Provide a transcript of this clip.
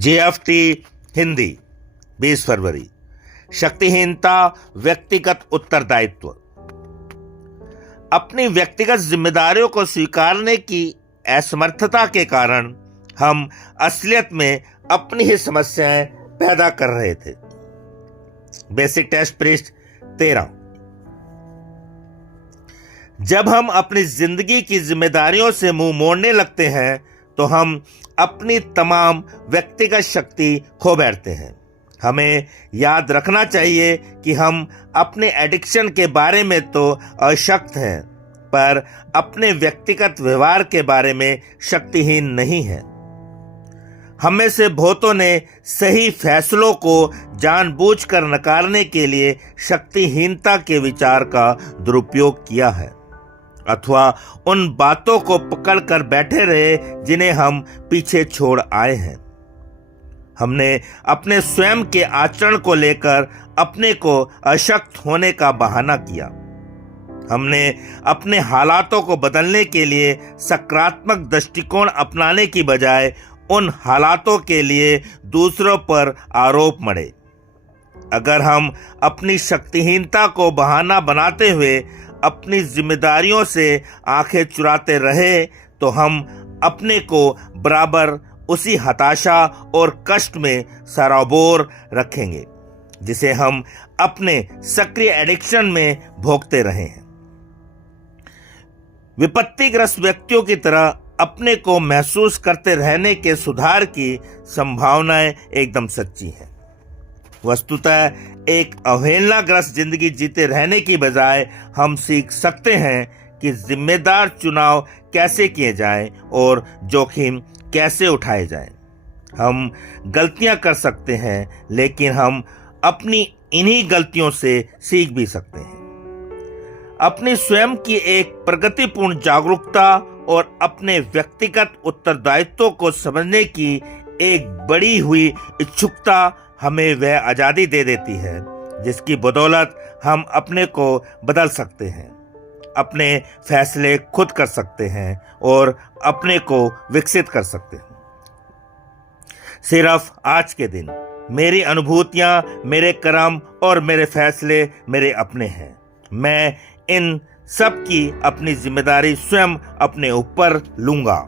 JFT Hindi 20 फरवरी। शक्तिहीनता, व्यक्तिगत उत्तरदायित्व। अपनी व्यक्तिगत जिम्मेदारियों को स्वीकारने की असमर्थता के कारण हम असलियत में अपनी ही समस्याएं पैदा कर रहे थे। बेसिक टेस्ट पृष्ठ 13। जब हम अपनी जिंदगी की जिम्मेदारियों से मुंह मोड़ने लगते हैं तो हम अपनी तमाम व्यक्तिगत शक्ति खो बैठते हैं। हमें याद रखना चाहिए कि हम अपने एडिक्शन के बारे में तो अशक्त हैं, पर अपने व्यक्तिगत व्यवहार के बारे में शक्तिहीन नहीं हैं। हम में से बहुतों ने सही फैसलों को जानबूझकर नकारने के लिए शक्तिहीनता के विचार का दुरुपयोग किया है, अथवा उन बातों को पकड़कर बैठे रहे जिन्हें हम पीछे छोड़ आए हैं। हमने अपने स्वयं के आचरण को लेकर अपने को अशक्त होने का बहाना किया। हमने अपने हालातों को बदलने के लिए सकारात्मक दृष्टिकोण अपनाने की बजाय उन हालातों के लिए दूसरों पर आरोप मढ़े। अगर हम अपनी शक्तिहीनता को बहाना बनाते हुए अपनी जिम्मेदारियों से आंखें चुराते रहे तो हम अपने को बराबर उसी हताशा और कष्ट में सराबोर रखेंगे जिसे हम अपने सक्रिय एडिक्शन में भोगते रहे हैं। विपत्तिग्रस्त व्यक्तियों की तरह अपने को महसूस करते रहने के सुधार की संभावनाएं एकदम सच्ची हैं। वस्तुतः एक अवहेलनाग्रस्त जिंदगी जीते रहने की बजाय हम सीख सकते हैं कि जिम्मेदार चुनाव कैसे किए जाएं और जोखिम कैसे उठाए जाएं। हम गलतियां कर सकते हैं, लेकिन हम अपनी इन्हीं गलतियों से सीख भी सकते हैं। अपनी स्वयं की एक प्रगतिपूर्ण जागरूकता और अपने व्यक्तिगत उत्तरदायित्वों को समझने की एक बढ़ी हुई इच्छुकता हमें वह आज़ादी दे देती है जिसकी बदौलत हम अपने को बदल सकते हैं, अपने फैसले खुद कर सकते हैं और अपने को विकसित कर सकते हैं। सिर्फ आज के दिन मेरी अनुभूतियां, मेरे कर्म और मेरे फैसले मेरे अपने हैं। मैं इन सब की अपनी जिम्मेदारी स्वयं अपने ऊपर लूंगा।